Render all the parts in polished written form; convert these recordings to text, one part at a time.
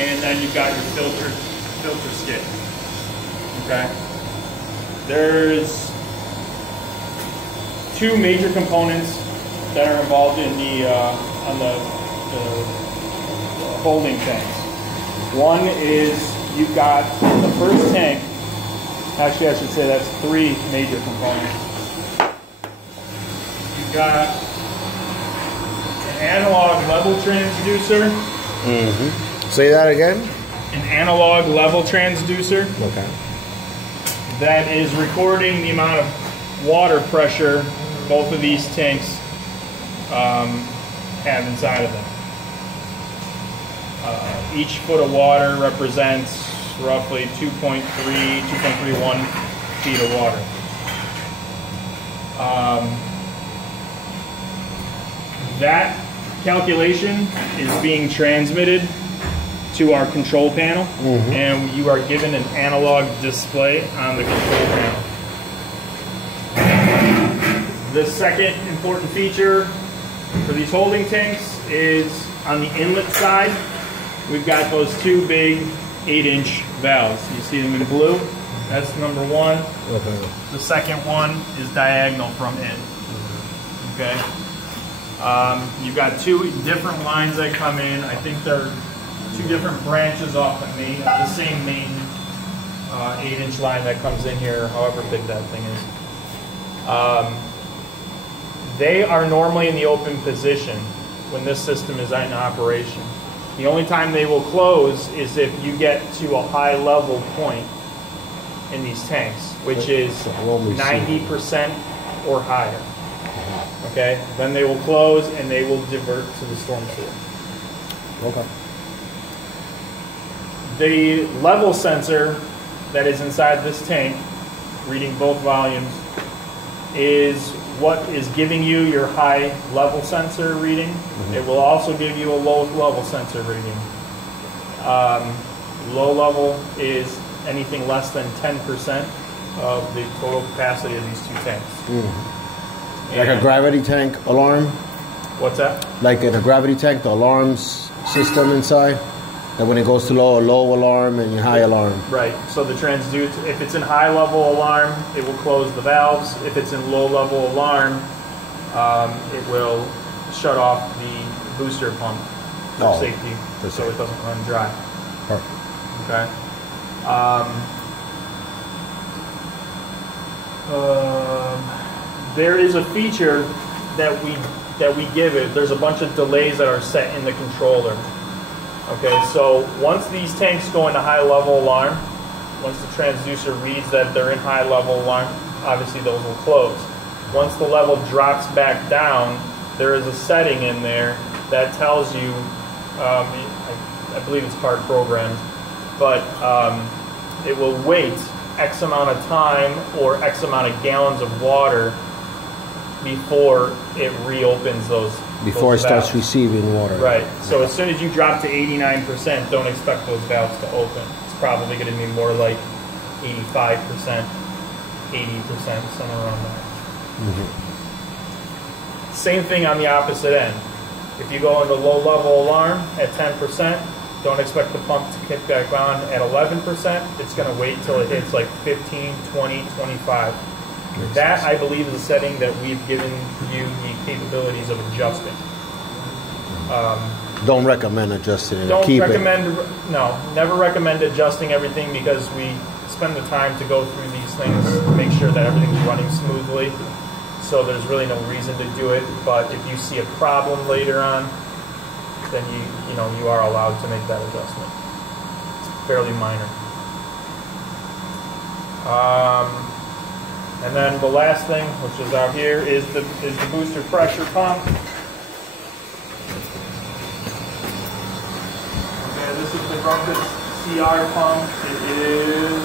and then you've got your filter skid. Okay. There's two major components that are involved in the on the holding tanks. One is you've got the first tank. Actually, I should say that's three major components. You've got an analog level transducer. Mm-hmm. Say that again. An analog level transducer. Okay. That is recording the amount of water pressure both of these tanks have inside of them. Each foot of water represents roughly 2.31 feet of water. That calculation is being transmitted to our control panel, and you are given an analog display on the control panel. The second important feature for these holding tanks is on the inlet side, we've got those two big 8-inch valves. You see them in blue? That's number one. The second one is diagonal from in. Okay. You've got two different lines that come in. I think they're two different branches off the main, the same main 8-inch line that comes in here, however big that thing is. They are normally in the open position when this system is in operation. The only time they will close is if you get to a high level point in these tanks, which is 90% or higher. Okay, then they will close and they will divert to the storm sewer. Okay. The level sensor that is inside this tank, reading both volumes, is what is giving you your high level sensor reading. It will also give you a low level sensor reading. Low level is anything less than 10% of the total capacity of these two tanks. Like a gravity tank alarm? What's that? Like in a gravity tank, the alarms system inside? That when it goes to low alarm and high alarm. Right. So the transducer, if it's in high level alarm, it will close the valves. If it's in low level alarm, it will shut off the booster pump for safety, so it doesn't run dry. Perfect. Okay. There is a feature that we give it. There's a bunch of delays that are set in the controller. Okay, so once these tanks go into high level alarm, once the transducer reads that they're in high level alarm, obviously those will close. Once the level drops back down, there is a setting in there that tells you, I believe it's hard programmed, but it will wait X amount of time or X amount of gallons of water before it reopens those. Before it starts receiving water. Right. So as soon as you drop to 89%, don't expect those valves to open. It's probably going to be more like 85%, 80%, somewhere around there. Same thing on the opposite end. If you go into low level alarm at 10%, don't expect the pump to kick back on at 11%. It's going to wait till it hits like 15, 20, 25. That, I believe, is a setting that we've given you the capabilities of adjusting. Don't recommend adjusting it. Never recommend adjusting everything, because we spend the time to go through these things to make sure that everything's running smoothly. So there's really no reason to do it. But if you see a problem later on, then you are allowed to make that adjustment. It's fairly minor. And then the last thing, which is out here, is the booster pressure pump. Okay, this is the Rumpus CR pump. It is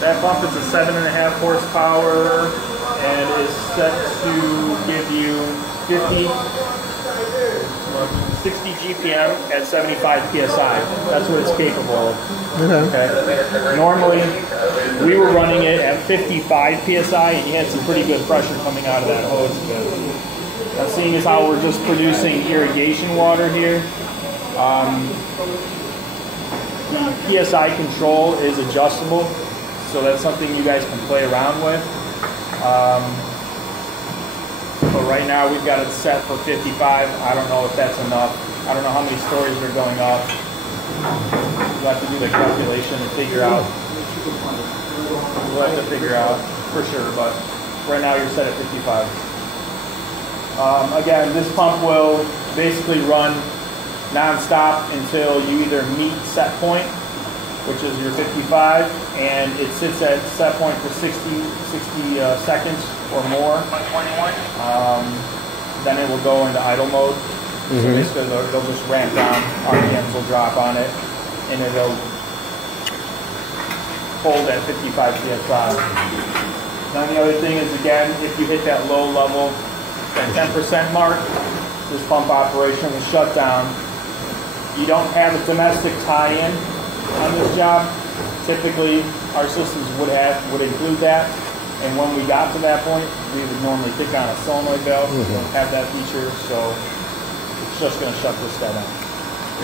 that pump is a 7.5 horsepower. And is set to give you 50 60 GPM at 75 PSI. That's what it's capable of. Okay. Normally, we were running it at 55 PSI, and you had some pretty good pressure coming out of that hose. Now, seeing as how we're just producing irrigation water here, the PSI control is adjustable, so that's something you guys can play around with. But right now we've got it set for 55. I don't know if that's enough. I don't know how many stories are going up. We'll have to do the calculation and figure out. We'll have to figure out for sure, but right now you're set at 55. Again, this pump will basically run non-stop until you either meet set point, which is your 55, and it sits at set point for 60 seconds or more. Then it will go into idle mode. So basically they'll just ramp down, RPMs will drop on it, and it'll hold at 55 PSI. Then the other thing is, again, if you hit that low level, that 10% mark, this pump operation will shut down. You don't have a domestic tie-in on this job. Typically, our systems would include that. And when we got to that point, we would normally kick on a solenoid valve. We don't have that feature, so it's just going to shut this guy down.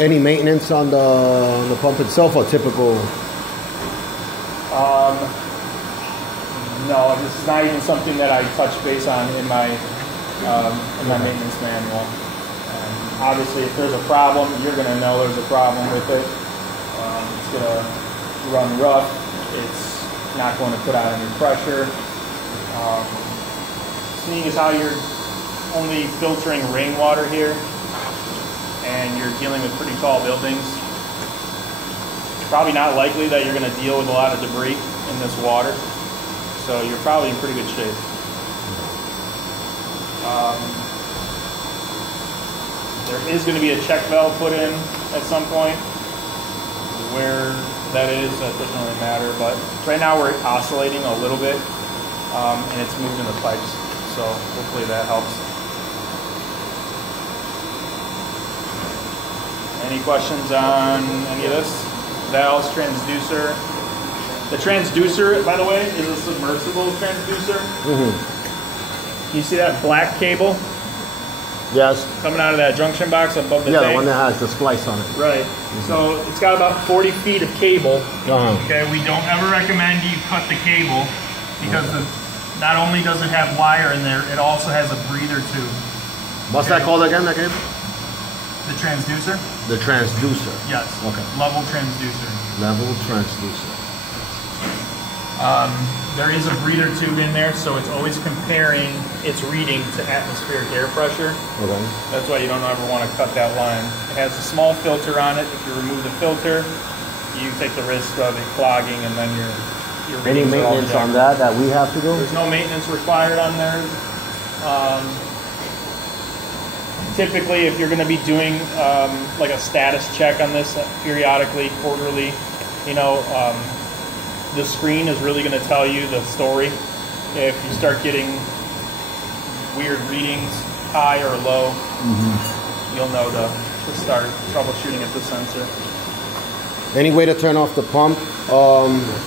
Any maintenance on the pump itself, or typical? No, this is not even something that I touch base on in my maintenance manual. Obviously, if there's a problem, you're going to know there's a problem with it. It's going to run rough. It's not going to put out any pressure. Seeing as how you're only filtering rainwater here, and you're dealing with pretty tall buildings, it's probably not likely that you're going to deal with a lot of debris in this water. So you're probably in pretty good shape. There is going to be a check valve put in at some point. Where that is, that doesn't really matter. But right now we're oscillating a little bit, and it's moving the pipes. So hopefully that helps. Any questions on any of this? Valves, transducer. The transducer, by the way, is a submersible transducer. You see that black cable? Yes. Coming out of that junction box above the tank? Yeah, the one that has the splice on it. Right. So it's got about 40 feet of cable. Okay, we don't ever recommend you cut the cable because not only does it have wire in there, it also has a breather tube. What's that called again, that cable? The transducer? The transducer. Yes. Okay. Level transducer. Level transducer. There is a breather tube in there, so it's always comparing its reading to atmospheric air pressure. Okay. That's why you don't ever want to cut that line. It has a small filter on it. If you remove the filter, you take the risk of it clogging, and then your Any maintenance on that we have to do? There's no maintenance required on there. Typically, if you're going to be doing like a status check on this periodically, quarterly, the screen is really going to tell you the story. If you start getting weird readings, high or low, you'll know to start troubleshooting at the sensor. Any way to turn off the pump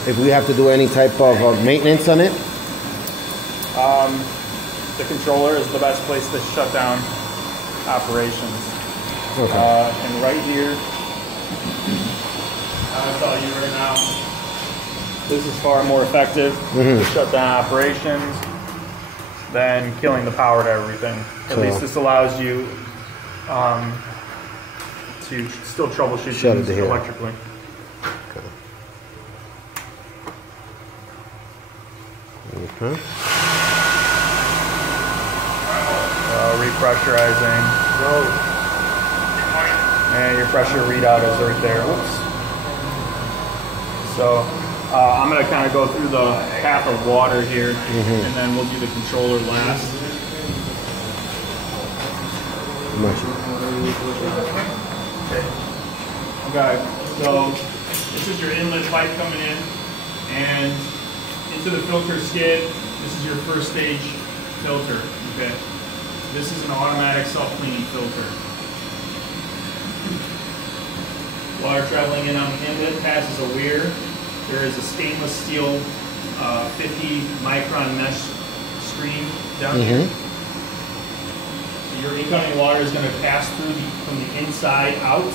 if we have to do any type of maintenance on it? The controller is the best place to shut down operations. Okay. And right here, I'll tell you right now, this is far more effective to shut down operations than killing the power to everything. At least this allows you to still troubleshoot things electrically. Okay. Repressurizing. And your pressure readout is right there. Whoops. So I'm going to kind of go through the path of water here, and then we'll do the controller last. Okay, so this is your inlet pipe coming in, and into the filter skid, this is your first stage filter, okay? This is an automatic self-cleaning filter. Water traveling in on the inlet passes a weir. There is a stainless steel 50 micron mesh screen down here. So your incoming water is going to pass through from the inside out,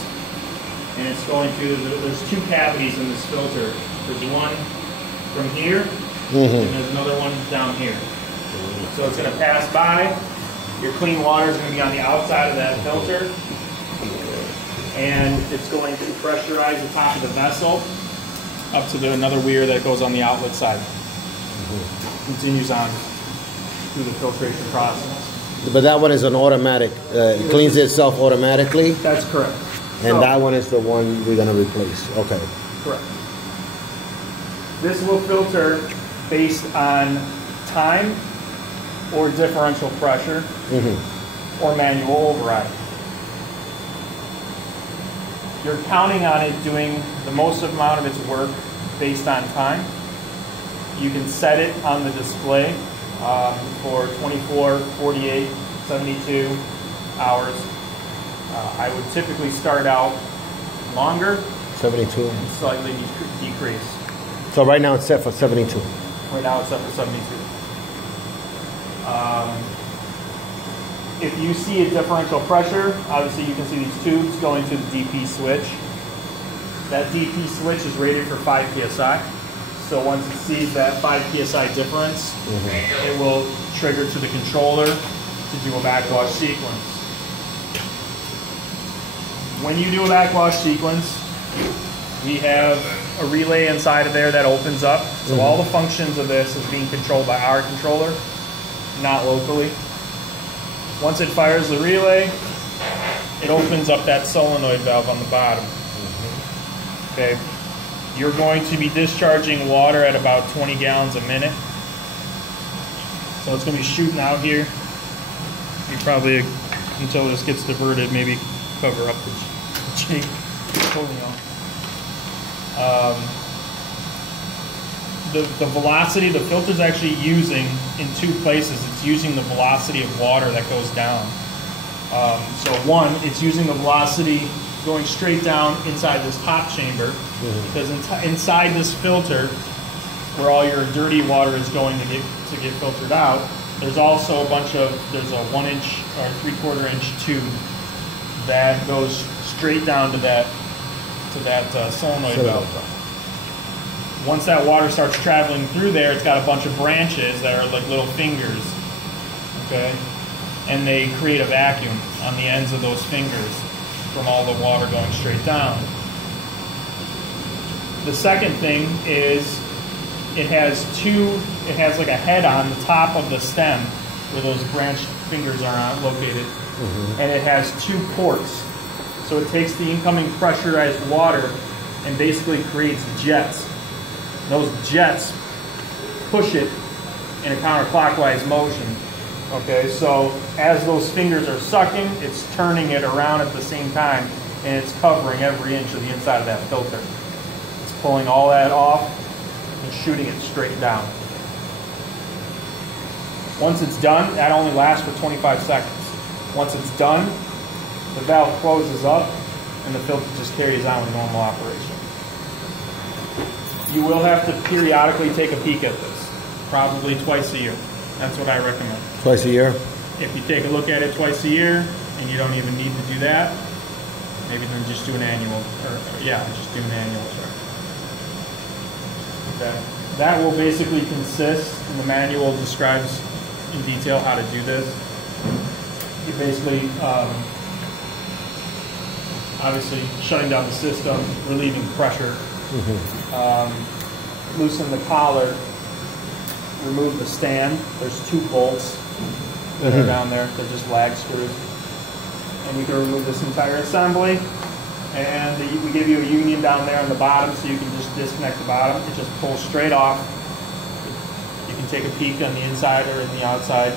and it's going to, there's two cavities in this filter. There's one from here, and there's another one down here. So it's going to pass by. Your clean water is going to be on the outside of that filter, and it's going to pressurize the top of the vessel up to another weir that goes on the outlet side. Continues on through the filtration process. But that one is an automatic. It cleans itself automatically? That's correct. And so, that one is the one we're going to replace. Okay. Correct. This will filter based on time or differential pressure or manual override. You're counting on it doing the most amount of its work based on time. You can set it on the display for 24, 48, 72 hours. I would typically start out longer. 72. And slightly decrease. So right now it's set for 72. Right now it's set for 72. If you see a differential pressure, obviously you can see these tubes going to the DP switch. That DP switch is rated for 5 psi. So once it sees that 5 psi difference, it will trigger to the controller to do a backwash sequence. When you do a backwash sequence, we have a relay inside of there that opens up. So all the functions of this is being controlled by our controller, not locally. Once it fires the relay, it opens up that solenoid valve on the bottom. Okay. You're going to be discharging water at about 20 gallons a minute. So it's going to be shooting out here. You probably, until this gets diverted, maybe cover up the cheek. The velocity, the filter's actually using in two places. It's using the velocity of water that goes down. So one, it's using the velocity going straight down inside this top chamber, because inside this filter, where all your dirty water is going to get filtered out, there's also there's a 1 inch or 3/4 inch tube that goes straight down to that solenoid valve. Once that water starts traveling through there, it's got a bunch of branches that are like little fingers, okay? And they create a vacuum on the ends of those fingers from all the water going straight down. The second thing is it has like a head on the top of the stem where those branch fingers are located, and it has 2 ports. So it takes the incoming pressurized water and basically creates jets. Those jets push it in a counterclockwise motion. Okay, so as those fingers are sucking, it's turning it around at the same time, and it's covering every inch of the inside of that filter. It's pulling all that off and shooting it straight down. Once it's done, that only lasts for 25 seconds. Once it's done, the valve closes up, and the filter just carries on with normal operation. You will have to periodically take a peek at this, probably twice a year. That's what I recommend. Twice a year? If you take a look at it twice a year, and you don't even need to do that, maybe then just do an annual, just do an annual check. Okay. That will basically consist, and the manual describes in detail how to do this. You basically, obviously shutting down the system, relieving pressure, loosen the collar, remove the stand. There's 2 bolts that are down there. They're just lag screws. And we can remove this entire assembly. And we give you a union down there on the bottom, so you can just disconnect the bottom. It just pulls straight off. You can take a peek on the inside or in the outside.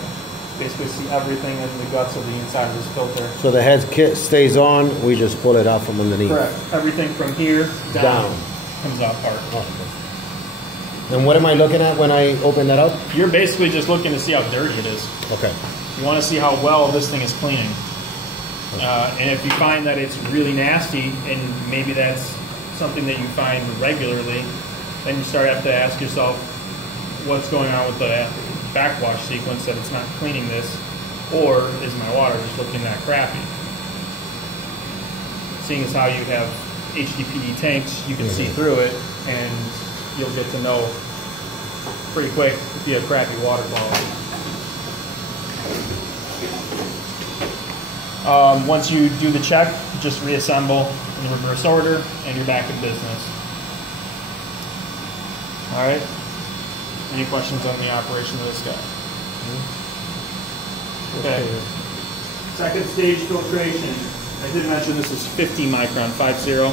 Basically see everything in the guts of the inside of this filter. So the head kit stays on, we just pull it out from underneath. Correct. Everything from here down. Comes out apart. Oh, okay. And what am I looking at when I open that up? You're basically just looking to see how dirty it is. Okay. You want to see how well this thing is cleaning. And if you find that it's really nasty, and maybe that's something that you find regularly, then you have to ask yourself, what's going on with the backwash sequence that it's not cleaning this, or is my water just looking that crappy? Seeing as how you have HDPE tanks, you can see through it, and you'll get to know pretty quick if you have crappy water quality. Once you do the check, just reassemble in the reverse order, and you're back in business. All right. Any questions on the operation of this guy? Okay. Second stage filtration. I did mention this is 50 micron, 50.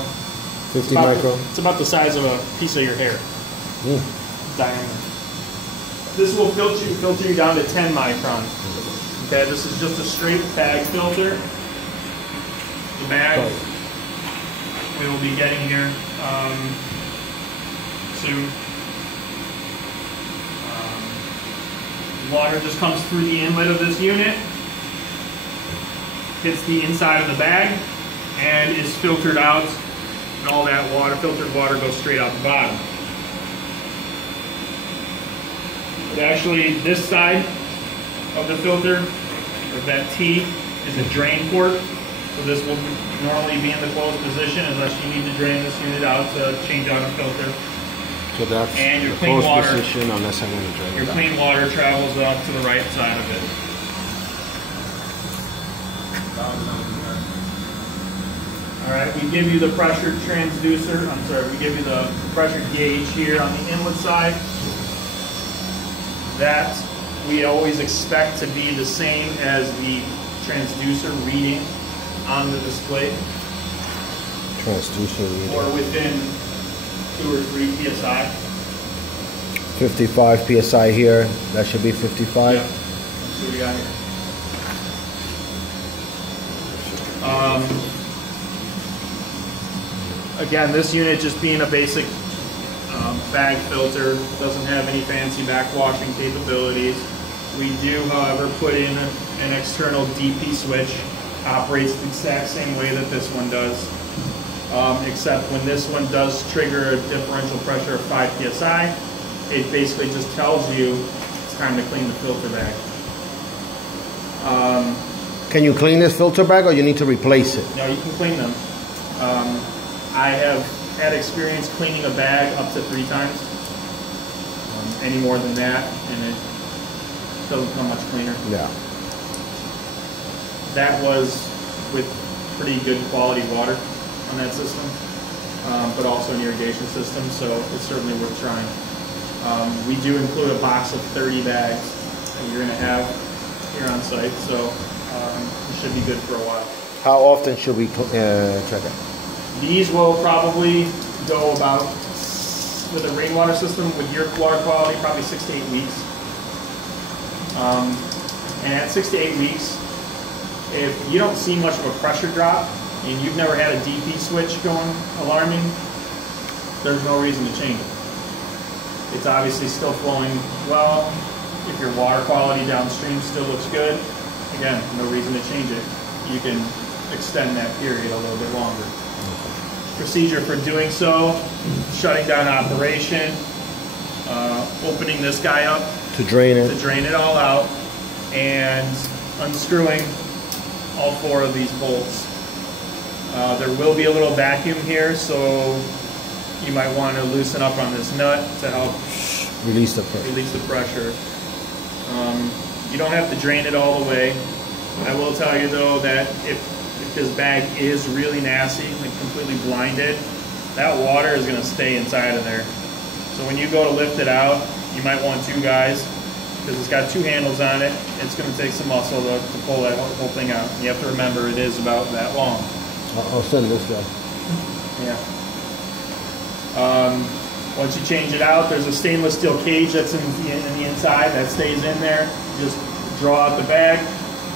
50 micron. It's about the size of a piece of your hair. Diameter. This will filter you down to 10 micron. Okay, this is just a straight bag filter. The bag we will be getting here soon. Water just comes through the inlet of this unit, hits the inside of the bag, and is filtered out, and all that filtered water goes straight out the bottom. But actually, this side of the filter, or that T, is a drain port, so this will normally be in the closed position unless you need to drain this unit out to change out a filter. So that's and your the clean closed water, position unless I want to drain it. Your clean water travels up to the right side of it. All right, we give you the pressure transducer. I'm sorry, we give you the pressure gauge here on the inlet side. That we always expect to be the same as the transducer reading on the display. Transducer reading. Or within 2 or 3 psi. 55 psi here. That should be 55. Yeah. That's what we got here. Again, this unit just being a basic bag filter, doesn't have any fancy backwashing capabilities. We do, however, put in an external DP switch. Operates the exact same way that this one does. Except when this one does trigger a differential pressure of 5 psi, it basically just tells you it's time to clean the filter bag. Can you clean this filter bag or you need to replace it? No, you can clean them. I have had experience cleaning a bag up to 3 times. Any more than that, and it doesn't come much cleaner. Yeah. That was with pretty good quality water on that system, but also an irrigation system, so it's certainly worth trying. We do include a box of 30 bags that you're going to have here on site, so it should be good for a while. How often should we check it? These will probably go about, with a rainwater system, with your water quality, probably 6 to 8 weeks. And at 6 to 8 weeks, if you don't see much of a pressure drop, and you've never had a DP switch going alarming, there's no reason to change it. It's obviously still flowing well. If your water quality downstream still looks good, again, no reason to change it. You can extend that period a little bit longer. Procedure for doing so: shutting down operation, opening this guy up to drain it all out, and unscrewing all 4 of these bolts. There will be a little vacuum here, so you might want to loosen up on this nut to help release the pressure. You don't have to drain it all the way. I will tell you though that if this bag is really nasty, like completely blinded, that water is going to stay inside of there. So when you go to lift it out, you might want 2 guys, because it's got 2 handles on it. It's going to take some muscle to pull that whole thing out. You have to remember it is about that long. I'll send this guy. Yeah. Once you change it out, there's a stainless steel cage that's in the inside that stays in there. Just draw out the bag,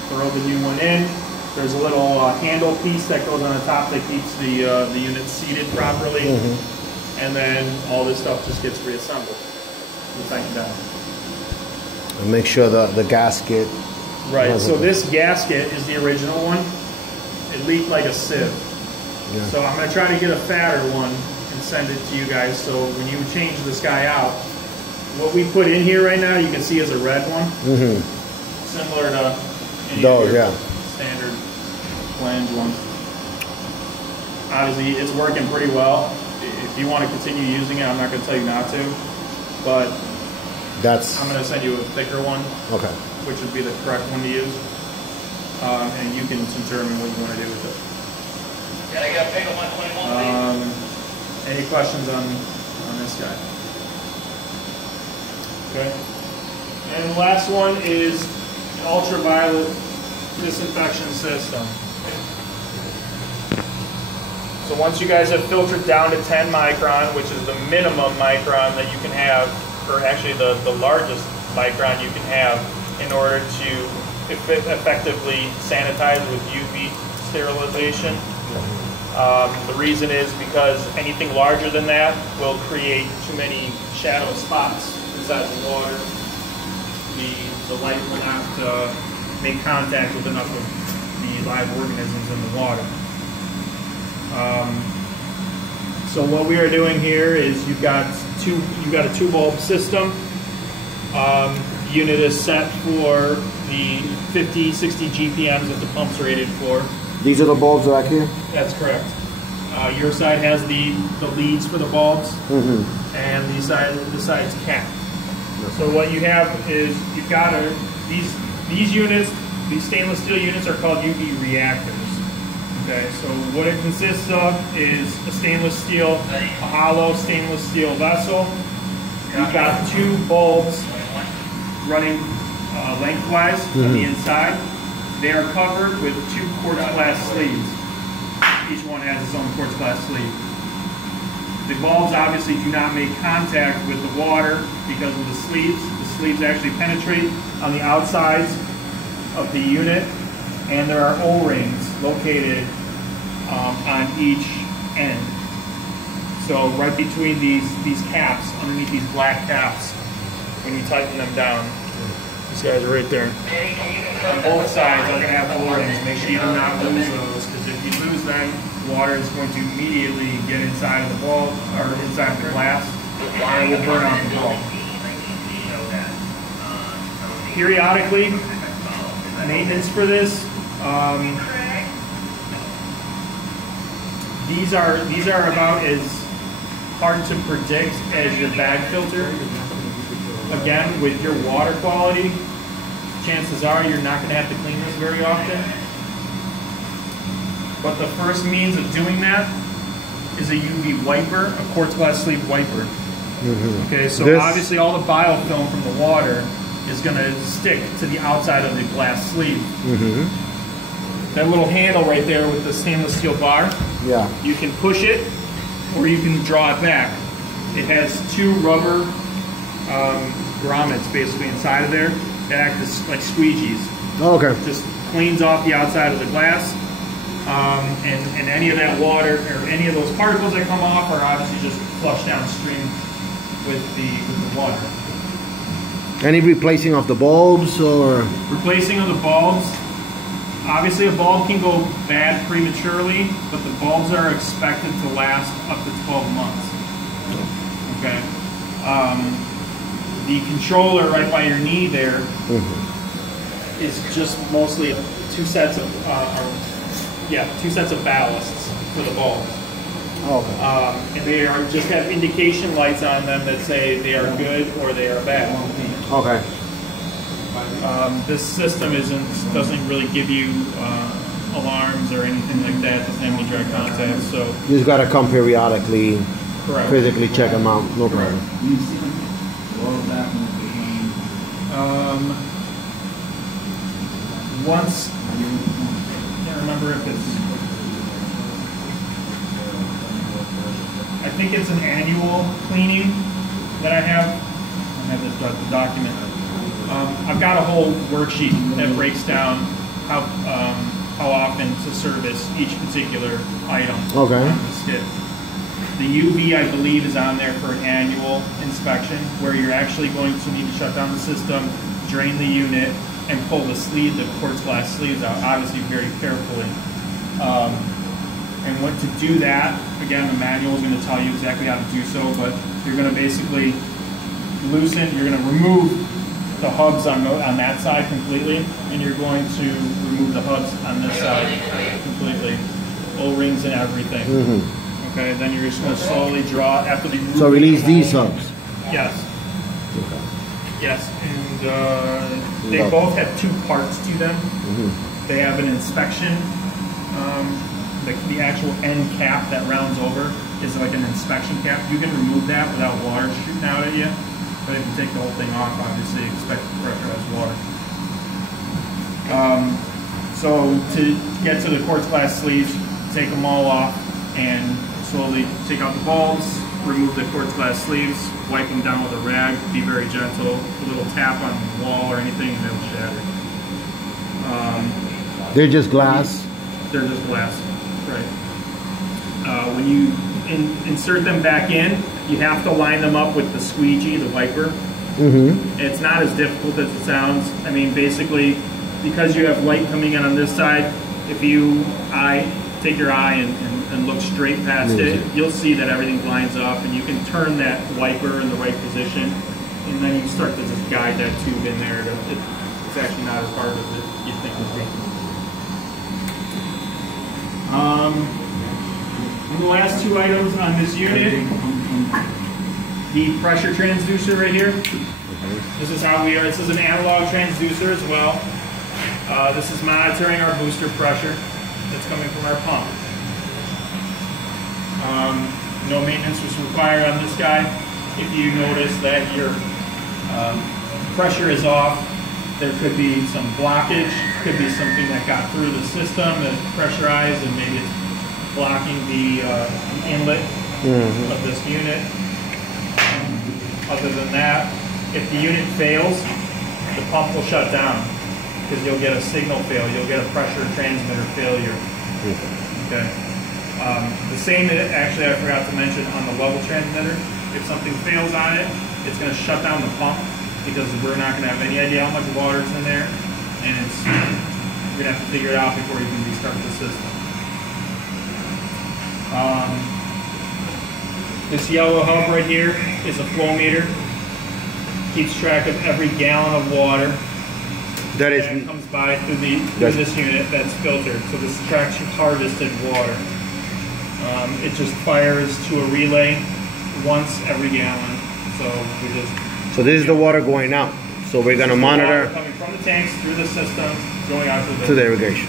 throw the new one in. There's a little handle piece that goes on the top that keeps the unit seated properly. And then all this stuff just gets reassembled. You tighten down. And make sure the gasket. Right, so this gasket is the original one. it leaked like a sieve. Yeah. So I'm going to try to get a fatter one and send it to you guys. So when you change this guy out, what we put in here right now, you can see is a red one. Mm-hmm. Similar to any those, yeah. standard flange ones. Obviously, it's working pretty well. If you want to continue using it, I'm not going to tell you not to. But I'm going to send you a thicker one. Okay. Which would be the correct one to use. And you can determine what you want to do with it. Yeah, I got paid on 121. Any questions on this guy? Okay. And the last one is an ultraviolet disinfection system. So once you guys have filtered down to 10 micron, which is the minimum micron that you can have, or actually the largest micron you can have in order to effectively sanitize with UV sterilization. The reason is because anything larger than that will create too many shadow spots inside the water. The light will not make contact with enough of the live organisms in the water. So what we are doing here is you've got a 2-bulb system. The unit is set for the 50, 60 GPMs that the pump's rated for. These are the bulbs back here? That's correct. Your side has the leads for the bulbs, and the side's capped. So what you have is you've got these units. These stainless steel units are called UV reactors. Okay, so what it consists of is a stainless steel, a hollow stainless steel vessel. You've got 2 bulbs running lengthwise on the inside. They are covered with 2 quartz glass sleeves. Each one has its own quartz glass sleeve. The bulbs obviously do not make contact with the water because of the sleeves. The sleeves actually penetrate on the outsides of the unit, and there are O-rings located on each end. So right between these caps, underneath these black caps, when you tighten them down, these guys are right there. On both sides are going to have O-rings. Make sure you do not lose those, because if you lose them, water is going to immediately get inside of the bulb, or inside of the glass, and it will burn out the bulb. Periodically, maintenance for this, these are about as hard to predict as your bag filter. Again, with your water quality, chances are you're not going to have to clean this very often. But the first means of doing that is a UV wiper, a quartz glass sleeve wiper. Okay, so obviously all the biofilm from the water is going to stick to the outside of the glass sleeve. That little handle right there with the stainless steel bar, you can push it or you can draw it back. It has 2 rubber grommets basically inside of there that act as like squeegees. It just cleans off the outside of the glass, and any of that water or any of those particles that come off are obviously just flushed downstream with the water. Any replacing of the bulbs or? Replacing of the bulbs. Obviously a bulb can go bad prematurely, but the bulbs are expected to last up to 12 months. Okay. The controller right by your knee there is just mostly 2 sets of 2 sets of ballasts for the bulbs. And they just have indication lights on them that say they are good or they are bad. This system doesn't really give you alarms or anything like that. It doesn't have any direct contact. So you just got to come periodically, physically check them out. No problem. Once, I can't remember if it's, I think it's an annual cleaning that I have this document. I've got a whole worksheet that breaks down how often to service each particular item on the skid. The UV, I believe, is on there for an annual inspection where you're actually going to need to shut down the system, drain the unit, and pull the quartz glass sleeves out, obviously very carefully. And what to do that, again, the manual is going to tell you exactly how to do so, but you're going to basically loosen, you're going to remove the hubs on that side completely, and you're going to remove the hubs on this side completely. O-rings and everything. Mm-hmm. Okay, then you're just going to slowly draw after the. So release these hubs. Yes. Okay. Yes, and they both have two parts to them. Mm-hmm. They have an inspection. The actual end cap that rounds over is like an inspection cap. You can remove that without water shooting out at you. But if you take the whole thing off, obviously expect pressurized water. So to get to the quartz glass sleeves, take them all off and slowly take out the bulbs, remove the quartz glass sleeves, wipe them down with a rag, be very gentle, a little tap on the wall or anything and they'll shatter. They're just glass? They're just glass, right. When you insert them back in, you have to line them up with the squeegee, the wiper. Mm-hmm. It's not as difficult as it sounds. I mean, basically, because you have light coming in on this side, if you take your eye and look straight past it, you'll see that everything lines up, and you can turn that wiper in the right position, and then you start to just guide that tube in there. It's actually not as hard as you think it would be. And the last two items on this unit, the pressure transducer right here. This is how this is an analog transducer as well. This is monitoring our booster pressure that's coming from our pump. No maintenance was required on this guy. If you notice that your pressure is off, there could be some blockage, could be something that got through the system that pressurized and maybe it's blocking the inlet of this unit. Other than that, if the unit fails, the pump will shut down because you'll get a signal fail, you'll get a pressure transmitter failure. Okay. The same, actually I forgot to mention on the level transmitter, if something fails on it, it's going to shut down the pump because we're not going to have any idea how much water is in there, and you're going to have to figure it out before you can restart the system. This yellow hub right here is a flow meter. Keeps track of every gallon of water that comes by through this unit that's filtered. So this tracks your harvested water. It just fires to a relay once every gallon. So this is the water going out. So we're going to monitor water coming from the tanks through the system, going out to the irrigation.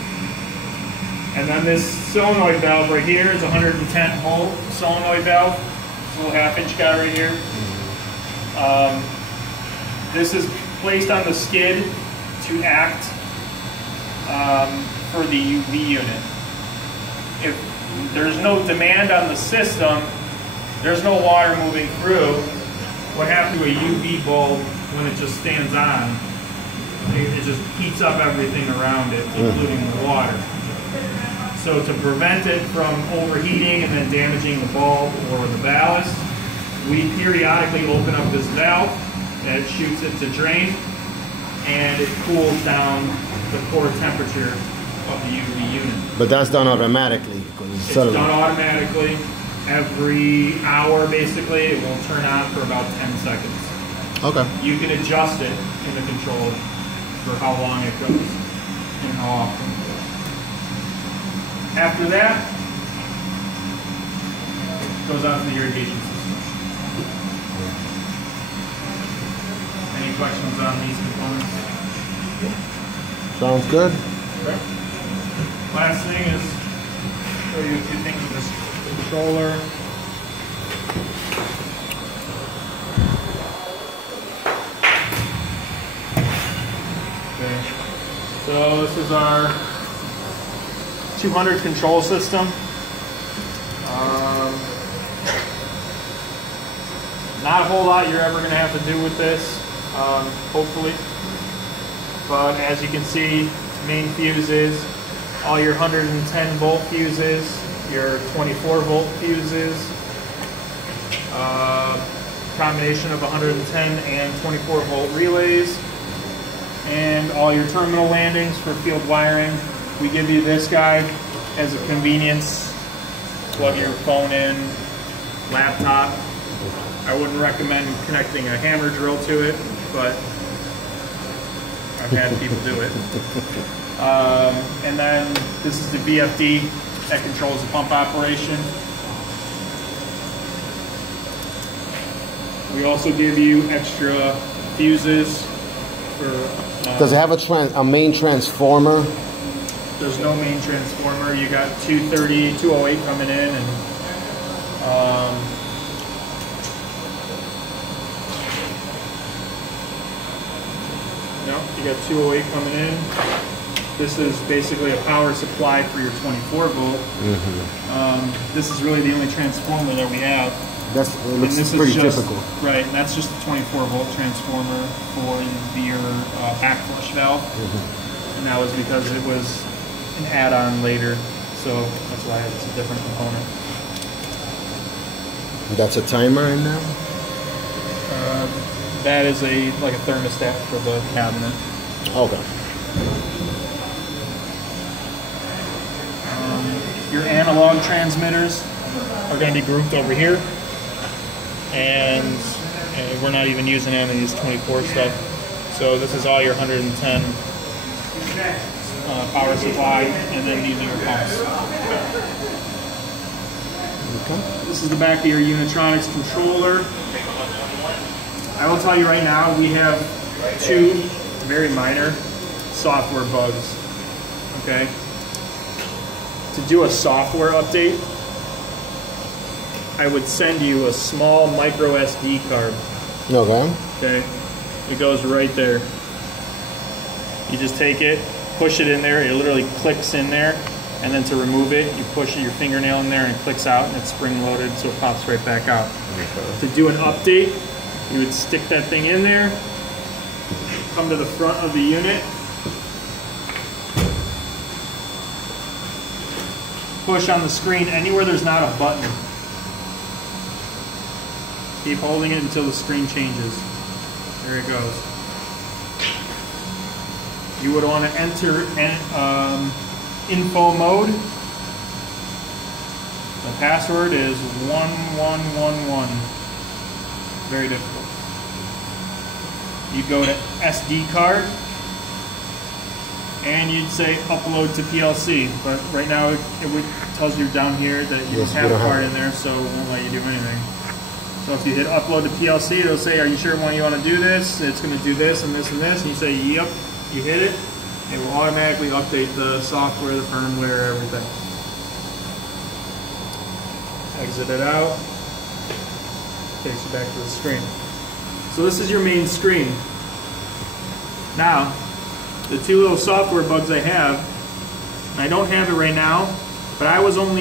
And then this solenoid valve right here is a 110 volt solenoid valve. It's a little half-inch guy right here. This is placed on the skid to act for the UV unit. If there's no demand on the system, there's no water moving through. What happens to a UV bulb when it just stands on? It just heats up everything around it, including the water. So to prevent it from overheating and then damaging the bulb or the ballast, we periodically open up this valve that shoots it to drain, and it cools down the core temperature of the UV unit. But that's done automatically? It's done automatically. Every hour, basically, it will turn on for about 10 seconds. Okay. You can adjust it in the controller for how long it goes and how often. After that, it goes out to the irrigation system. Any questions on these components? Sounds good. Okay. Last thing is show you a few things with this controller. Okay. So this is our 200 control system. Not a whole lot you're ever going to have to do with this, hopefully. But as you can see, main fuses, all your 110 volt fuses, your 24 volt fuses, combination of 110 and 24 volt relays, and all your terminal landings for field wiring. We give you this guy as a convenience. Plug your phone in, laptop. I wouldn't recommend connecting a hammer drill to it, but I've had people do it. And then this is the VFD that controls the pump operation. We also give you extra fuses for... Does it have a main transformer? There's no main transformer. You got 230, 208 coming in, and no, you got 208 coming in. This is basically a power supply for your 24 volt. Mm-hmm. This is really the only transformer that we have. It looks pretty typical. Right, and that's just a 24 volt transformer for your back flush valve. Mm-hmm. And that was because it was an add-on later, so that's why it's a different component. That's a timer in there? That is like a thermostat for the cabinet. Okay. Your analog transmitters are going to be grouped over here, and we're not even using any of these 24 stuff. So this is all your 110 power supply, and then these are your pumps. Okay. This is the back of your Unitronics controller. I will tell you right now, we have two very minor software bugs. Okay. To do a software update, I would send you a small micro SD card. Okay. Okay. It goes right there. You just take it, push it in there, it literally clicks in there, and then to remove it, you push your fingernail in there and it clicks out, and it's spring loaded, so it pops right back out. Okay. To do an update, you would stick that thing in there, come to the front of the unit, push on the screen anywhere there's not a button. Keep holding it until the screen changes. There it goes. You would want to enter info mode. The password is 1111. Very difficult. You go to SD card, and you'd say upload to PLC, but right now it tells you down here that you have a card in there, so it won't let you do anything. So if you hit upload to PLC, it'll say, are you sure you want to do this? It's going to do this and this and this, and you say, yep, you hit it, it will automatically update the software, the firmware, everything. Exit it out, takes you back to the screen. So this is your main screen. Now, the two little software bugs I have, and I don't have it right now, but I was only